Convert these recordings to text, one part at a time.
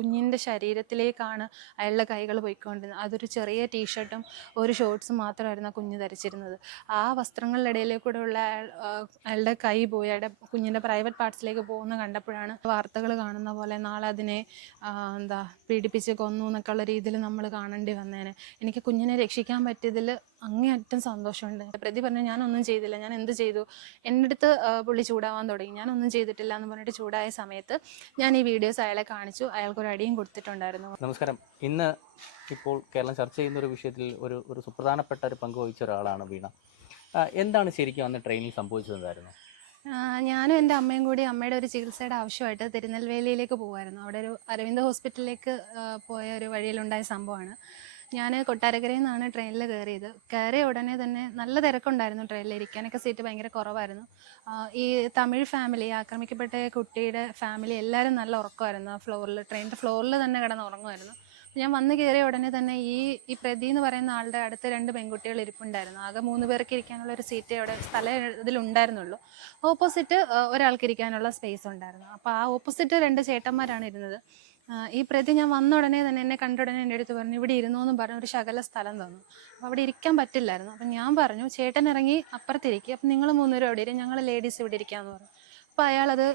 കുഞ്ഞിൻ്റെ ശരീരത്തിലേക്കാണ് അയാളുടെ കൈകൾ പോയിക്കൊണ്ടിരുന്നത്. അതൊരു ചെറിയ ടീഷർട്ടും ഒരു ഷോർട്സും മാത്രമായിരുന്നു ആ കുഞ്ഞ് ധരിച്ചിരുന്നത്. ആ വസ്ത്രങ്ങളുടെ ഇടയിലേക്കൂടെയുള്ള അയാളുടെ കൈ പോയി അയാളുടെ കുഞ്ഞിൻ്റെ പ്രൈവറ്റ് പാർട്സിലേക്ക് പോകുന്ന കണ്ടപ്പോഴാണ് വാർത്തകൾ കാണുന്ന പോലെ നാളെ അതിനെ പീഡിപ്പിച്ച് കൊന്നു എന്നൊക്കെ ഉള്ള രീതിയിൽ നമ്മൾ കാണേണ്ടി വന്നേനെ. എനിക്ക് കുഞ്ഞിനെ രക്ഷിക്കാൻ പറ്റിയതിൽ അങ്ങേയറ്റം സന്തോഷമുണ്ട്. പ്രതി പറഞ്ഞു ഞാനൊന്നും ചെയ്തില്ല, ഞാൻ എന്ത് ചെയ്തു? എൻ്റെ അടുത്ത് പുള്ളി ചൂടാവാൻ തുടങ്ങി. ഞാനൊന്നും ചെയ്തിട്ടില്ല എന്ന് പറഞ്ഞിട്ട് ചൂടായ സമയത്ത് ഞാൻ ഈ വീഡിയോസ് അയാളെ കാണിച്ചു. അയാൾക്കൊരു അടിയും കൊടുത്തിട്ടുണ്ടായിരുന്നു. നമസ്കാരം. ഇന്ന് ഇപ്പോൾ കേരളം ചർച്ച ചെയ്യുന്ന ഒരു വിഷയത്തിൽ ഒരു സുപ്രധാനപ്പെട്ട ഒരു പങ്ക് വഹിച്ച ഒരാളാണ് വീണ. എന്താണ് ശരിക്കും അന്ന് ട്രെയിനിൽ സംഭവിച്ചതെന്നായിരുന്നു? ഞാനും എൻ്റെ അമ്മയും കൂടി അമ്മയുടെ ഒരു ചികിത്സയുടെ ആവശ്യമായിട്ട് തിരുനെൽവേലിയിലേക്ക് പോകുമായിരുന്നു. അവിടെ ഒരു അരവിന്ദ് ഹോസ്പിറ്റലിലേക്ക് പോയ ഒരു വഴിയിലുണ്ടായ സംഭവമാണ്. ഞാൻ കൊട്ടാരക്കരയിൽ നിന്നാണ് ട്രെയിനിൽ കയറിയത്. കയറിയ ഉടനെ തന്നെ നല്ല തിരക്കുണ്ടായിരുന്നു. ട്രെയിനിൽ ഇരിക്കാനൊക്കെ സീറ്റ് ഭയങ്കര കുറവായിരുന്നു. ഈ തമിഴ് ഫാമിലി, ആക്രമിക്കപ്പെട്ട കുട്ടിയുടെ ഫാമിലി എല്ലാവരും നല്ല ഉറക്കമായിരുന്നു. ട്രെയിനിൻ്റെ ഫ്ലോറിൽ തന്നെ കിടന്ന് ഉറങ്ങുമായിരുന്നു. ഞാൻ വന്ന് കയറിയ ഉടനെ തന്നെ ഈ പ്രതി എന്ന് പറയുന്ന ആളുടെ അടുത്ത് 2 പെൺകുട്ടികൾ ഇരിപ്പുണ്ടായിരുന്നു. ആകെ 3 പേർക്ക് ഇരിക്കാനുള്ള ഒരു സീറ്റ് അവിടെ ഇതിലുണ്ടായിരുന്നുള്ളൂ. ഓപ്പോസിറ്റ് ഒരാൾക്ക് ഇരിക്കാനുള്ള സ്പേസ് ഉണ്ടായിരുന്നു. അപ്പോൾ ആ ഓപ്പോസിറ്റ് 2 ചേട്ടന്മാരാണ് ഇരുന്നത്. ഈ പ്രതി ഞാൻ വന്ന ഉടനെ തന്നെ എന്നെ കണ്ട ഉടനെ എൻ്റെ അടുത്ത് പറഞ്ഞു ഇവിടെ ഇരുന്നു എന്നും പറഞ്ഞു ഒരു ശകല സ്ഥലം തന്നു. അപ്പോൾ അവിടെ ഇരിക്കാൻ പറ്റില്ലായിരുന്നു. അപ്പം ഞാൻ പറഞ്ഞു ചേട്ടൻ ഇറങ്ങി അപ്പുറത്തിരിക്കുക, അപ്പം നിങ്ങൾ 3 പേരും അവിടെ ഇരിക്കും, ഞങ്ങൾ ലേഡീസ് ഇവിടെ ഇരിക്കാമെന്ന് പറഞ്ഞു. അപ്പോൾ അയാളത്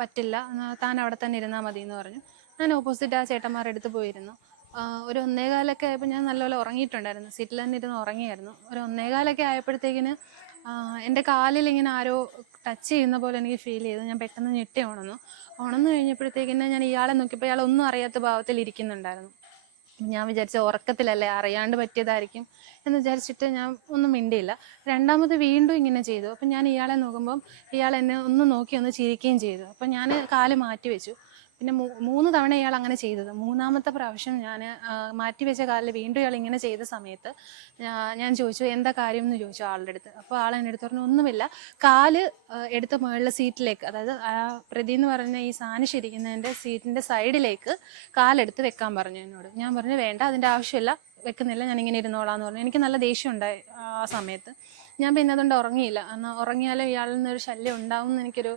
പറ്റില്ല, താൻ അവിടെ തന്നെ ഇരുന്നാൽ മതി എന്ന് പറഞ്ഞു. ഞാൻ ഓപ്പോസിറ്റ് ആ ചേട്ടന്മാരുടെ അടുത്ത് പോയിരുന്നു. ഒരു 1:15 ആയപ്പോൾ ഞാൻ നല്ലപോലെ ഉറങ്ങിയിട്ടുണ്ടായിരുന്നു. സീറ്റിൽ തന്നെ ഇരുന്ന് ഉറങ്ങിയായിരുന്നു. ഒരു 1:15 ആയപ്പോഴത്തേക്കിന് എൻ്റെ കാലിൽ ഇങ്ങനെ ആരോ ടച്ച് ചെയ്യുന്ന പോലെ എനിക്ക് ഫീൽ ചെയ്തു. ഞാൻ പെട്ടെന്ന് ഞെട്ടി ഉണർന്നു കഴിഞ്ഞപ്പോഴത്തേക്കിന് ഞാൻ ഇയാളെ നോക്കിയപ്പോൾ ഇയാൾ ഒന്നും അറിയാത്ത ഭാവത്തിൽ ഇരിക്കുന്നുണ്ടായിരുന്നു. ഞാൻ വിചാരിച്ച ഉറക്കത്തിലല്ലേ, അറിയാണ്ട് പറ്റിയതായിരിക്കും എന്ന് വിചാരിച്ചിട്ട് ഞാൻ ഒന്നും മിണ്ടിയില്ല. രണ്ടാമത് വീണ്ടും ഇങ്ങനെ ചെയ്തു. അപ്പം ഞാൻ ഇയാളെ നോക്കുമ്പം ഇയാൾ എന്നെ ഒന്ന് നോക്കി ഒന്ന് ചിരിക്കുകയും ചെയ്തു. അപ്പം ഞാൻ കാല് മാറ്റി വെച്ചു. പിന്നെ 3 തവണ ഇയാൾ അങ്ങനെ ചെയ്തത്. 3-ാമത്തെ പ്രാവശ്യം ഞാൻ മാറ്റിവെച്ച കാലിൽ വീണ്ടും ഇയാൾ ഇങ്ങനെ ചെയ്ത സമയത്ത് ഞാൻ ചോദിച്ചു എന്താ കാര്യം എന്ന് ചോദിച്ചു ആളുടെ അടുത്ത്. അപ്പോൾ ആൾ എൻ്റെ അടുത്ത് പറഞ്ഞു ഒന്നുമില്ല, കാല് എടുത്ത മുകളിലെ സീറ്റിലേക്ക്, അതായത് ആ പ്രതി എന്ന് പറഞ്ഞ ഈ സാനിഷ് ഇരിക്കുന്നതിൻ്റെ സീറ്റിൻ്റെ സൈഡിലേക്ക് കാലെടുത്ത് വെക്കാൻ പറഞ്ഞു എന്നോട്. ഞാൻ പറഞ്ഞു വേണ്ട, അതിൻ്റെ ആവശ്യമില്ല, വെക്കുന്നില്ല, ഞാനിങ്ങനെ ഇരുന്നോളാന്ന് പറഞ്ഞു. എനിക്ക് നല്ല ദേഷ്യം ഉണ്ടായി ആ സമയത്ത്. ഞാൻ പിന്നെ അതുകൊണ്ട് ഉറങ്ങിയില്ല. എന്നാൽ ഉറങ്ങിയാലും ഇയാളിൽ നിന്നൊരു ശല്യം ഉണ്ടാവും എന്ന് എനിക്കൊരു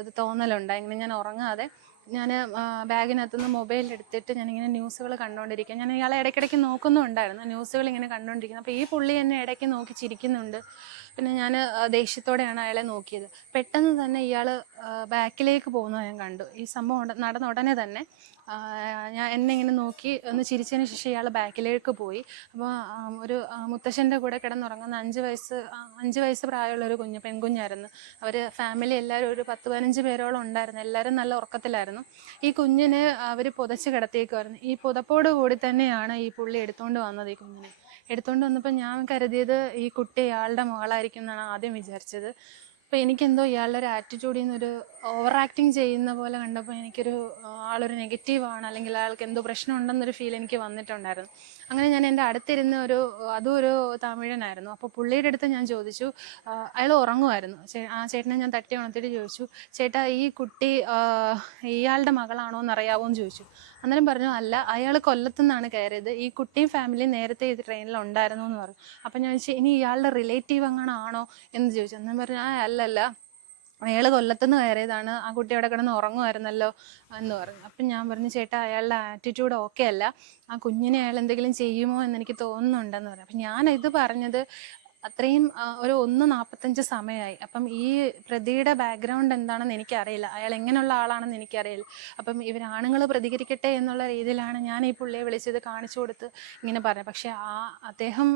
ഇത് തോന്നലുണ്ടായി. ഇങ്ങനെ ഞാൻ ഉറങ്ങാതെ ഞാൻ ബാഗിനകത്തുനിന്ന് മൊബൈൽ എടുത്തിട്ട് ഞാനിങ്ങനെ ന്യൂസുകൾ കണ്ടുകൊണ്ടിരിക്കുക. ഞാൻ ഇയാളെ ഇടയ്ക്കിടയ്ക്ക് നോക്കുന്നുണ്ടായിരുന്നു, ന്യൂസുകൾ ഇങ്ങനെ കണ്ടുകൊണ്ടിരിക്കുന്നത്. അപ്പോൾ ഈ പുള്ളി എന്നെ ഇടയ്ക്ക് നോക്കി ചിരിക്കുന്നുണ്ട്. പിന്നെ ഞാൻ ദേഷ്യത്തോടെയാണ് അയാളെ നോക്കിയത്. പെട്ടെന്ന് തന്നെ ഇയാൾ ബാക്കിലേക്ക് പോകുന്നത് ഞാൻ കണ്ടു. ഈ സംഭവം നടന്ന ഉടനെ തന്നെ എന്നെ ഇങ്ങനെ നോക്കി ഒന്ന് ചിരിച്ചതിന് ശേഷം ഇയാൾ ബാക്കിലേക്ക് പോയി. അപ്പോൾ ഒരു മുത്തശ്ശൻ്റെ കൂടെ കിടന്നുറങ്ങുന്ന 5 വയസ്സ് പ്രായമുള്ള ഒരു പെൺകുഞ്ഞായിരുന്നു. അവർ ഫാമിലി എല്ലാവരും ഒരു 10-15 പേരോളം ഉണ്ടായിരുന്നു. എല്ലാവരും നല്ല ഉറക്കത്തിലായിരുന്നു. ഈ കുഞ്ഞിനെ അവർ പുതച്ച് കിടത്തിയേക്കുമായിരുന്നു. ഈ പുതപ്പോട് കൂടി തന്നെയാണ് ഈ പുള്ളി എടുത്തുകൊണ്ട് വന്നത്. ഈ കുഞ്ഞിനെ എടുത്തുകൊണ്ട് വന്നപ്പോൾ ഞാൻ കരുതിയത് ഈ കുട്ടി ഇയാളുടെ മകളായിരിക്കും എന്നാണ് ആദ്യം വിചാരിച്ചത്. അപ്പോൾ എനിക്കെന്തോ ഇയാളുടെ ഒരു ആറ്റിറ്റ്യൂഡിൽ നിന്നൊരു ഓവർ ആക്ടിങ് ചെയ്യുന്ന പോലെ കണ്ടപ്പോൾ എനിക്കൊരു ആളൊരു നെഗറ്റീവാണ്, അല്ലെങ്കിൽ ആൾക്ക് എന്തോ പ്രശ്നം ഉണ്ടെന്നൊരു ഫീൽ എനിക്ക് വന്നിട്ടുണ്ടായിരുന്നു. അങ്ങനെ ഞാൻ എൻ്റെ അടുത്തിരുന്ന അതും ഒരു തമിഴനായിരുന്നു. അപ്പോൾ പുള്ളിയുടെ അടുത്ത് ഞാൻ ചോദിച്ചു, അയാൾ ഉറങ്ങുമായിരുന്നു. ആ ചേട്ടനെ ഞാൻ തട്ടി ഉണർത്തിയിട്ട് ചോദിച്ചു, ചേട്ടാ ഈ കുട്ടി ഇയാളുടെ മകളാണോ എന്നറിയാവോ എന്ന് ചോദിച്ചു. അന്നേരം പറഞ്ഞു അല്ല, അയാൾ കൊല്ലത്തുനിന്നാണ് കയറിയത്, ഈ കുട്ടിയും ഫാമിലിയും നേരത്തെ ഇത് ട്രെയിനിൽ ഉണ്ടായിരുന്നു എന്ന് പറഞ്ഞു. അപ്പം ഞാൻ ചോദിച്ചു ഇനി ഇയാളുടെ റിലേറ്റീവ് അങ്ങനെ ആണോ എന്ന് ചോദിച്ചു. അന്നേരം പറഞ്ഞു അല്ലല്ല, അയാൾ കൊല്ലത്തുനിന്ന് കയറിയതാണ്, ആ കുട്ടി അവിടെ കിടന്ന് ഉറങ്ങുമായിരുന്നല്ലോ എന്ന് പറഞ്ഞു. അപ്പം ഞാൻ പറഞ്ഞു ചേട്ടാ അയാളുടെ ആറ്റിറ്റ്യൂഡ് ഓക്കെ അല്ല, ആ കുഞ്ഞിനെ അയാൾ എന്തെങ്കിലും ചെയ്യുമോ എന്ന് എനിക്ക് തോന്നുന്നുണ്ടെന്ന് പറഞ്ഞു. അപ്പം ഞാൻ ഇത് പറഞ്ഞത് അത്രയും ഒരു 1:45 സമയമായി. അപ്പം ഈ പ്രതിയുടെ ബാക്ക്ഗ്രൗണ്ട് എന്താണെന്ന് എനിക്കറിയില്ല, അയാൾ എങ്ങനെയുള്ള ആളാണെന്ന് എനിക്കറിയില്ല. അപ്പം ഇവരാണുങ്ങൾ പ്രതികരിക്കട്ടെ എന്നുള്ള രീതിയിലാണ് ഞാൻ ഈ പുള്ളിയെ വിളിച്ചത് കാണിച്ചു കൊടുത്ത് ഇങ്ങനെ പറഞ്ഞത്. പക്ഷെ അദ്ദേഹം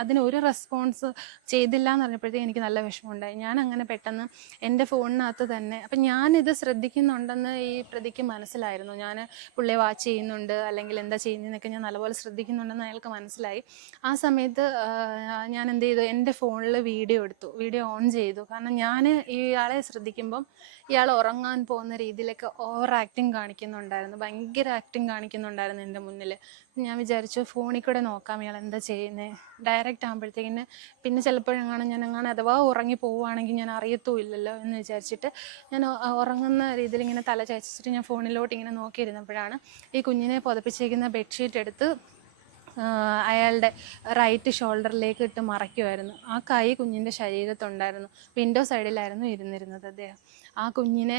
അതിനൊരു റെസ്പോൺസ് ചെയ്തില്ല എന്ന് പറഞ്ഞപ്പോഴത്തേക്ക് എനിക്ക് നല്ല വിഷമമുണ്ടായി. ഞാൻ അങ്ങനെ പെട്ടെന്ന് എൻ്റെ ഫോണിനകത്ത് തന്നെ, അപ്പം ഞാനിത് ശ്രദ്ധിക്കുന്നുണ്ടെന്ന് ഈ പ്രതിക്ക് മനസ്സിലായിരുന്നു. ഞാൻ പുള്ളിയെ വാച്ച് ചെയ്യുന്നുണ്ട് അല്ലെങ്കിൽ എന്താ ചെയ്യുന്നതെന്നൊക്കെ ഞാൻ നല്ലപോലെ ശ്രദ്ധിക്കുന്നുണ്ടെന്ന് അയാൾക്ക് മനസ്സിലായി. ആ സമയത്ത് ഞാൻ എന്ത് ചെയ്തു, എൻ്റെ ഫോണിൽ വീഡിയോ എടുത്തു, വീഡിയോ ഓൺ ചെയ്തു. കാരണം ഞാൻ ഇയാളെ ശ്രദ്ധിക്കുമ്പം ഇയാൾ ഉറങ്ങാൻ പോകുന്ന രീതിയിലൊക്കെ ഓവർ ആക്ടിങ് കാണിക്കുന്നുണ്ടായിരുന്നു, ഭയങ്കര ആക്ടിങ് കാണിക്കുന്നുണ്ടായിരുന്നു എൻ്റെ മുന്നിൽ. ഞാൻ വിചാരിച്ചു ഫോണിൽ കൂടെ നോക്കാം ഇയാൾ എന്താ ചെയ്യുന്നത്, ഡയറക്റ്റ് ആകുമ്പോഴത്തേക്കിന് പിന്നെ ചിലപ്പോഴെങ്ങാനും അഥവാ ഉറങ്ങി പോവുകയാണെങ്കിൽ ഞാൻ അറിയത്തുമില്ലല്ലോ എന്ന് വിചാരിച്ചിട്ട് ഞാൻ ഉറങ്ങുന്ന രീതിയിൽ ഇങ്ങനെ തല ചായച്ചിട്ട് ഞാൻ ഫോണിലോട്ട് ഇങ്ങനെ നോക്കിയിരുന്നപ്പോഴാണ് ഈ കുഞ്ഞിനെ പുതപ്പിച്ചേക്കുന്ന ബെഡ്ഷീറ്റ് എടുത്ത് അയാളുടെ റൈറ്റ് ഷോൾഡറിലേക്ക് ഇട്ട് മറയ്ക്കുമായിരുന്നു. ആ കൈ കുഞ്ഞിൻ്റെ ശരീരത്തുണ്ടായിരുന്നു. വിൻഡോ സൈഡിലായിരുന്നു ഇരുന്നിരുന്നത് അദ്ദേഹം. ആ കുഞ്ഞിനെ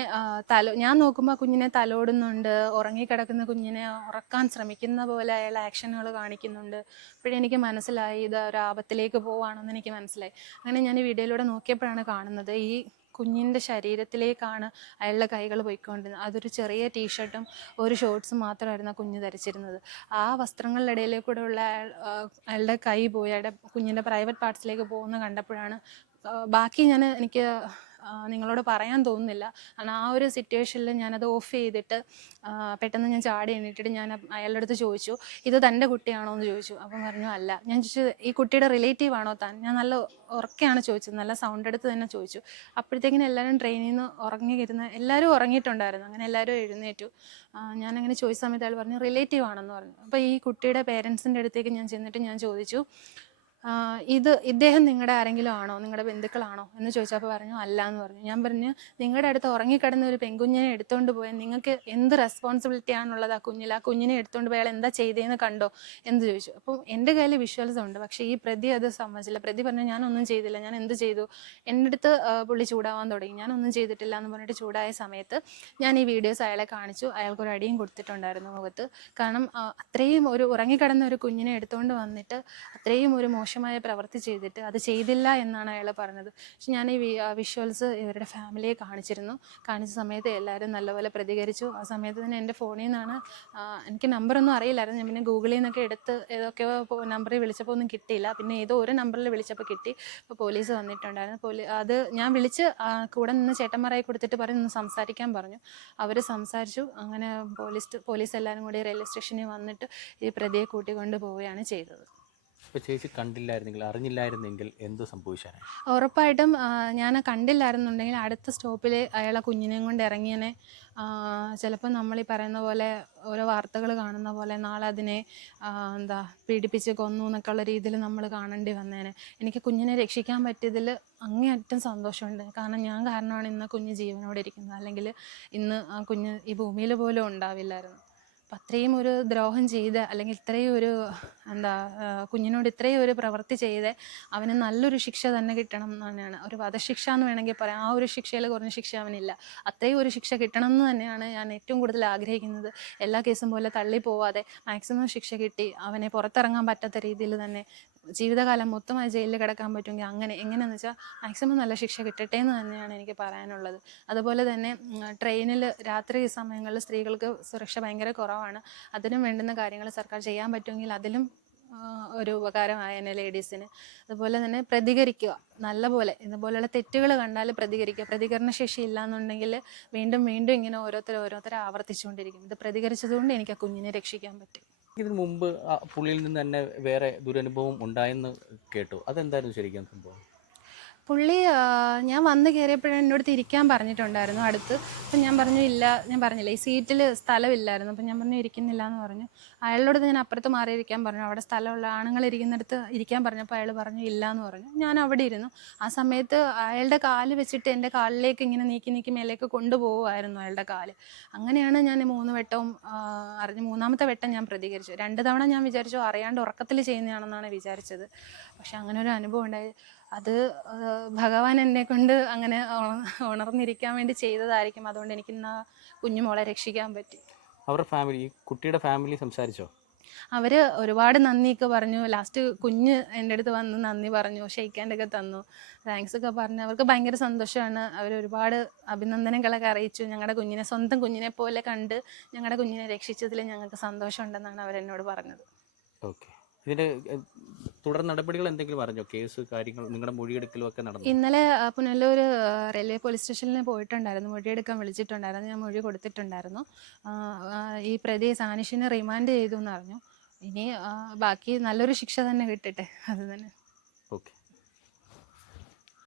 ഞാൻ നോക്കുമ്പോൾ ആ കുഞ്ഞിനെ തലോടുന്നുണ്ട്, ഉറങ്ങിക്കിടക്കുന്ന കുഞ്ഞിനെ ഉറക്കാൻ ശ്രമിക്കുന്ന പോലെ അയാൾ ആക്ഷനുകൾ കാണിക്കുന്നുണ്ട്. അപ്പോഴെനിക്ക് മനസ്സിലായി ഇത് ഒരു ആപത്തിലേക്ക് പോവുകയാണെന്ന് എനിക്ക് മനസ്സിലായി. അങ്ങനെ ഞാൻ ഈ വീഡിയോയിലൂടെ നോക്കിയപ്പോഴാണ് കാണുന്നത് ഈ കുഞ്ഞിൻ്റെ ശരീരത്തിലേക്കാണ് അയാളുടെ കൈകൾ പോയിക്കൊണ്ടിരുന്നത്. അതൊരു ചെറിയ ടീഷർട്ടും ഒരു ഷോർട്സും മാത്രമായിരുന്നു ആ കുഞ്ഞ് ധരിച്ചിരുന്നത്. ആ വസ്ത്രങ്ങളുടെ ഇടയിലേക്കൂടെ ഉള്ള അയാളുടെ കൈ പോയി അയാളുടെ കുഞ്ഞിൻ്റെ പ്രൈവറ്റ് പാർട്സിലേക്ക് പോകുന്ന കണ്ടപ്പോഴാണ് ബാക്കി എനിക്ക് നിങ്ങളോട് പറയാൻ തോന്നുന്നില്ല. കാരണം ആ ഒരു സിറ്റുവേഷനിൽ ഞാനത് ഓഫ് ചെയ്തിട്ട് പെട്ടെന്ന് ഞാൻ ചാടി എണീറ്റിട്ട് ഞാൻ അയാളുടെ അടുത്ത് ചോദിച്ചു, ഇത് തൻ്റെ കുട്ടിയാണോ എന്ന് ചോദിച്ചു. അപ്പം പറഞ്ഞു അല്ല. ഞാൻ ചോദിച്ചു, ഈ കുട്ടിയുടെ റിലേറ്റീവ് ആണോ താൻ? ഞാൻ നല്ല ഉറക്കെയാണ് ചോദിച്ചത്, നല്ല സൗണ്ട് എടുത്ത് തന്നെ ചോദിച്ചു. അപ്പോഴത്തേക്കിനും എല്ലാവരും ട്രെയിനിൽ നിന്ന് ഉറങ്ങിയിരുന്ന് എല്ലാവരും ഉറങ്ങിയിട്ടുണ്ടായിരുന്നു. അങ്ങനെ എല്ലാവരും എഴുന്നേറ്റു. ഞാനങ്ങനെ ചോദിച്ച സമയത്ത് അയാൾ പറഞ്ഞു റിലേറ്റീവ് ആണെന്ന് പറഞ്ഞു. അപ്പോൾ ഈ കുട്ടിയുടെ പേരൻസിൻ്റെ അടുത്തേക്ക് ഞാൻ ചെന്നിട്ട് ഞാൻ ചോദിച്ചു, ഇദ്ദേഹം നിങ്ങളുടെ ആരെങ്കിലും ആണോ, നിങ്ങളുടെ ബന്ധുക്കളാണോ എന്ന് ചോദിച്ചപ്പോൾ പറഞ്ഞു അല്ല എന്ന് പറഞ്ഞു. ഞാൻ പറഞ്ഞു നിങ്ങളുടെ അടുത്ത് ഉറങ്ങിക്കിടന്ന ഒരു പെൺകുഞ്ഞിനെ എടുത്തുകൊണ്ട് പോയാൽ നിങ്ങൾക്ക് എന്ത് റെസ്പോൺസിബിലിറ്റി ആണുള്ളത്? ആ കുഞ്ഞിനെ എടുത്തുകൊണ്ട് പോയാൽ എന്താ ചെയ്തതെന്ന് കണ്ടോ എന്ന് ചോദിച്ചു. അപ്പം എൻ്റെ കയ്യിൽ വിഷ്വൽസ് ഉണ്ട്, പക്ഷേ ഈ പ്രതി അത് സമ്മതിച്ചില്ല. പ്രതി പറഞ്ഞു ഞാനൊന്നും ചെയ്തില്ല, ഞാൻ എന്ത് ചെയ്തു? എൻ്റെ അടുത്ത് പുള്ളി ചൂടാവാൻ തുടങ്ങി. ഞാനൊന്നും ചെയ്തിട്ടില്ല എന്ന് പറഞ്ഞിട്ട് ചൂടായ സമയത്ത് ഞാൻ ഈ വീഡിയോസ് അയാളെ കാണിച്ചു. അയാൾക്കൊരു അടിയും കൊടുത്തിട്ടുണ്ടായിരുന്നു മുഖത്ത്. കാരണം അത്രയും ഒരു ഉറങ്ങിക്കിടന്ന ഒരു കുഞ്ഞിനെ എടുത്തുകൊണ്ട് വന്നിട്ട് അത്രയും ഒരു മോശമായ പ്രവൃത്തി ചെയ്തിട്ട് അത് ചെയ്തില്ല എന്നാണ് അയാൾ പറഞ്ഞത്. പക്ഷെ ഞാൻ ഈ വിഷ്വൽസ് ഇവരുടെ ഫാമിലിയെ കാണിച്ച സമയത്ത് എല്ലാവരും നല്ലപോലെ പ്രതികരിച്ചു. ആ സമയത്ത് തന്നെ എൻ്റെ ഫോണിൽ നിന്നാണ്, എനിക്ക് നമ്പറൊന്നും അറിയില്ലായിരുന്നു, ഞാൻ പിന്നെ ഗൂഗിളിൽ നിന്നൊക്കെ എടുത്ത് ഏതൊക്കെയോ നമ്പറിൽ വിളിച്ചപ്പോൾ ഒന്നും കിട്ടിയില്ല. പിന്നെ ഏതോ ഒരു നമ്പറിൽ വിളിച്ചപ്പോൾ കിട്ടി. അപ്പോൾ പോലീസ് വന്നിട്ടുണ്ടായിരുന്നു. അത് ഞാൻ വിളിച്ച് കൂടെ നിന്ന് ചേട്ടന്മാരായി കൊടുത്തിട്ട് ഒന്ന് സംസാരിക്കാൻ പറഞ്ഞു. അവർ സംസാരിച്ചു. അങ്ങനെ പോലീസ് എല്ലാവരും കൂടി റെയിൽവേ സ്റ്റേഷനിൽ വന്നിട്ട് ഈ പ്രതിയെ കൂട്ടിക്കൊണ്ട് പോവുകയാണ് ചെയ്തത്. ഇപ്പോൾ ചേച്ചി കണ്ടില്ലായിരുന്നെങ്കിൽ, അറിഞ്ഞില്ലായിരുന്നെങ്കിൽ എന്ത് സംഭവിച്ചാണ്? ഉറപ്പായിട്ടും ഞാൻ കണ്ടില്ലായിരുന്നുണ്ടെങ്കിൽ അടുത്ത സ്റ്റോപ്പിൽ അയാളെ കുഞ്ഞിനെയും കൊണ്ട് ഇറങ്ങിയനെ. ചിലപ്പോൾ നമ്മൾ ഈ പറയുന്ന പോലെ ഓരോ വാർത്തകൾ കാണുന്ന പോലെ നാളെ അതിനെ പീഡിപ്പിച്ച് കൊന്നു എന്നൊക്കെയുള്ള രീതിയിൽ നമ്മൾ കാണേണ്ടി വന്നേനെ. എനിക്ക് കുഞ്ഞിനെ രക്ഷിക്കാൻ പറ്റിയതിൽ അങ്ങേയറ്റം സന്തോഷമുണ്ട്. കാരണം ഞാൻ കാരണമാണ് ഇന്ന് കുഞ്ഞ് ജീവനോടെ ഇരിക്കുന്നത്. അല്ലെങ്കിൽ ഇന്ന് ആ കുഞ്ഞ് ഈ ഭൂമിയിൽ പോലും ഉണ്ടാവില്ലായിരുന്നു. അപ്പം അത്രയും ഒരു ദ്രോഹം ചെയ്ത്, അല്ലെങ്കിൽ ഇത്രയും ഒരു കുഞ്ഞിനോട് ഇത്രയും ഒരു പ്രവൃത്തി ചെയ്ത് അവന് നല്ലൊരു ശിക്ഷ തന്നെ കിട്ടണം എന്ന് തന്നെയാണ്. ഒരു വധശിക്ഷ എന്ന് വേണമെങ്കിൽ പറയാം. ആ ഒരു ശിക്ഷയിൽ കുറഞ്ഞ ശിക്ഷ അവനില്ല. അത്രയും ഒരു ശിക്ഷ കിട്ടണം എന്ന് തന്നെയാണ് ഞാൻ ഏറ്റവും കൂടുതൽ ആഗ്രഹിക്കുന്നത്. എല്ലാ കേസും പോലെ തള്ളിപ്പോവാതെ മാക്സിമം ശിക്ഷ കിട്ടി അവനെ പുറത്തിറങ്ങാൻ പറ്റാത്ത രീതിയിൽ തന്നെ ജീവിതകാലം മൊത്തമായി ജയിലിൽ കിടക്കാൻ പറ്റുമെങ്കിൽ അങ്ങനെ എങ്ങനെയാണെന്ന് വെച്ചാൽ മാക്സിമം നല്ല ശിക്ഷ കിട്ടട്ടെ എന്ന് തന്നെയാണ് എനിക്ക് പറയാനുള്ളത്. അതുപോലെ തന്നെ ട്രെയിനിൽ രാത്രി സമയങ്ങളിൽ സ്ത്രീകൾക്ക് സുരക്ഷ ഭയങ്കര കുറവാണ്. അതിനും വേണ്ടുന്ന കാര്യങ്ങൾ സർക്കാർ ചെയ്യാൻ പറ്റുമെങ്കിൽ അതിലും ഒരു ഉപകാരമായേനെ ലേഡീസിന്. അതുപോലെ തന്നെ പ്രതികരിക്കുക നല്ലപോലെ. ഇതുപോലെയുള്ള തെറ്റുകൾ കണ്ടാൽ പ്രതികരിക്കുക. പ്രതികരണശേഷി ഇല്ലയെന്നുണ്ടെങ്കിൽ വീണ്ടും വീണ്ടും ഇങ്ങനെ ഓരോരുത്തരെ ആവർത്തിച്ചുകൊണ്ടിരിക്കും. ഇത് പ്രതികരിച്ചതുകൊണ്ട് എനിക്ക് ആ കുഞ്ഞിനെ രക്ഷിക്കാൻ പറ്റും. ഇതിനു മുമ്പ് പുള്ളിയിൽ നിന്ന് തന്നെ വേറെ ദുരനുഭവം ഉണ്ടായെന്ന് കേട്ടു. അതെന്തായിരുന്നു ശരിക്കും സംഭവം? പുള്ളി ഞാൻ വന്ന് കയറിയപ്പോഴും എൻ്റെ അടുത്ത് ഇരിക്കാൻ പറഞ്ഞിട്ടുണ്ടായിരുന്നു അടുത്ത്. അപ്പം ഞാൻ പറഞ്ഞു ഇല്ല, ഞാൻ പറഞ്ഞില്ല ഈ സീറ്റിൽ സ്ഥലമില്ലായിരുന്നു. അപ്പം ഞാൻ പറഞ്ഞു ഇരിക്കുന്നില്ല എന്ന് പറഞ്ഞു. അയാളോട് ഞാൻ അപ്പുറത്ത് മാറിയിരിക്കാൻ പറഞ്ഞു. അവിടെ സ്ഥലമുള്ള ആണുങ്ങൾ ഇരിക്കുന്നിടത്ത് ഇരിക്കാൻ പറഞ്ഞപ്പോൾ അയാൾ പറഞ്ഞു ഇല്ല എന്ന് പറഞ്ഞു. ഞാൻ അവിടെ ഇരുന്നു. ആ സമയത്ത് അയാളുടെ കാല് വെച്ചിട്ട് എൻ്റെ കാലിലേക്ക് ഇങ്ങനെ നീക്കി മേലേക്ക് കൊണ്ടുപോകുമായിരുന്നു അയാളുടെ കാല്. അങ്ങനെയാണ് ഞാൻ 3 വട്ടവും അറിഞ്ഞ്. 3ാമത്തെ വട്ടം ഞാൻ പ്രതികരിച്ചു. 2 തവണ ഞാൻ വിചാരിച്ചു അറിയാണ്ട് ഉറക്കത്തിൽ ചെയ്യുന്നതാണെന്നാണ് വിചാരിച്ചത്. പക്ഷെ അങ്ങനെ ഒരു അനുഭവം ഉണ്ടായി. അത് ഭഗവാൻ എന്നെ കൊണ്ട് അങ്ങനെ ഉണർന്നിരിക്കാൻ വേണ്ടി ചെയ്തതായിരിക്കും. അതുകൊണ്ട് എനിക്കിന്ന് കുഞ്ഞുമോളെ രക്ഷിക്കാൻ പറ്റി. അവരുടെ ഫാമിലി, കുട്ടിയുടെ ഫാമിലി സംസാരിച്ചോ? അവർ ഒരുപാട് നന്ദിയൊക്കെ പറഞ്ഞു. ലാസ്റ്റ് കുഞ്ഞ് എൻ്റെ അടുത്ത് വന്ന് നന്ദി പറഞ്ഞു, ഷെയ്ക്കാൻ്റെയൊക്കെ തന്നു, താങ്ക്സ് ഒക്കെ പറഞ്ഞു. അവർക്ക് ഭയങ്കര സന്തോഷമാണ്. അവർ ഒരുപാട് അഭിനന്ദനങ്ങളൊക്കെ അറിയിച്ചു. ഞങ്ങളുടെ കുഞ്ഞിനെ സ്വന്തം കുഞ്ഞിനെ പോലെ കണ്ട് ഞങ്ങളുടെ കുഞ്ഞിനെ രക്ഷിച്ചതിൽ ഞങ്ങൾക്ക് സന്തോഷമുണ്ടെന്നാണ് അവരെന്നോട് പറഞ്ഞത്. ഓക്കെ. ഇതിൻ്റെ തുടർ നടപടികൾ എന്തെങ്കിലും അറിഞ്ഞോ? കേസ് കാര്യങ്ങൾ നിങ്ങളുടെ മൊഴിയെടുക്കലും ഒക്കെ നടന്നു? ഇന്നലെ പുനലൂർ റെയിൽവേ പോലീസ് സ്റ്റേഷനിൽ പോയിട്ടുണ്ടായിരുന്നു. മൊഴിയെടുക്കാൻ വിളിച്ചിട്ടുണ്ടായിരുന്നു. ഞാൻ മൊഴി കൊടുത്തിട്ടുണ്ടായിരുന്നു. ഈ പ്രതി സാനിഷിനെ റിമാൻഡ് ചെയ്തു എന്നറിഞ്ഞു. ഇനി ബാക്കി നല്ലൊരു ശിക്ഷ തന്നെ കിട്ടട്ടെ, അത് തന്നെ.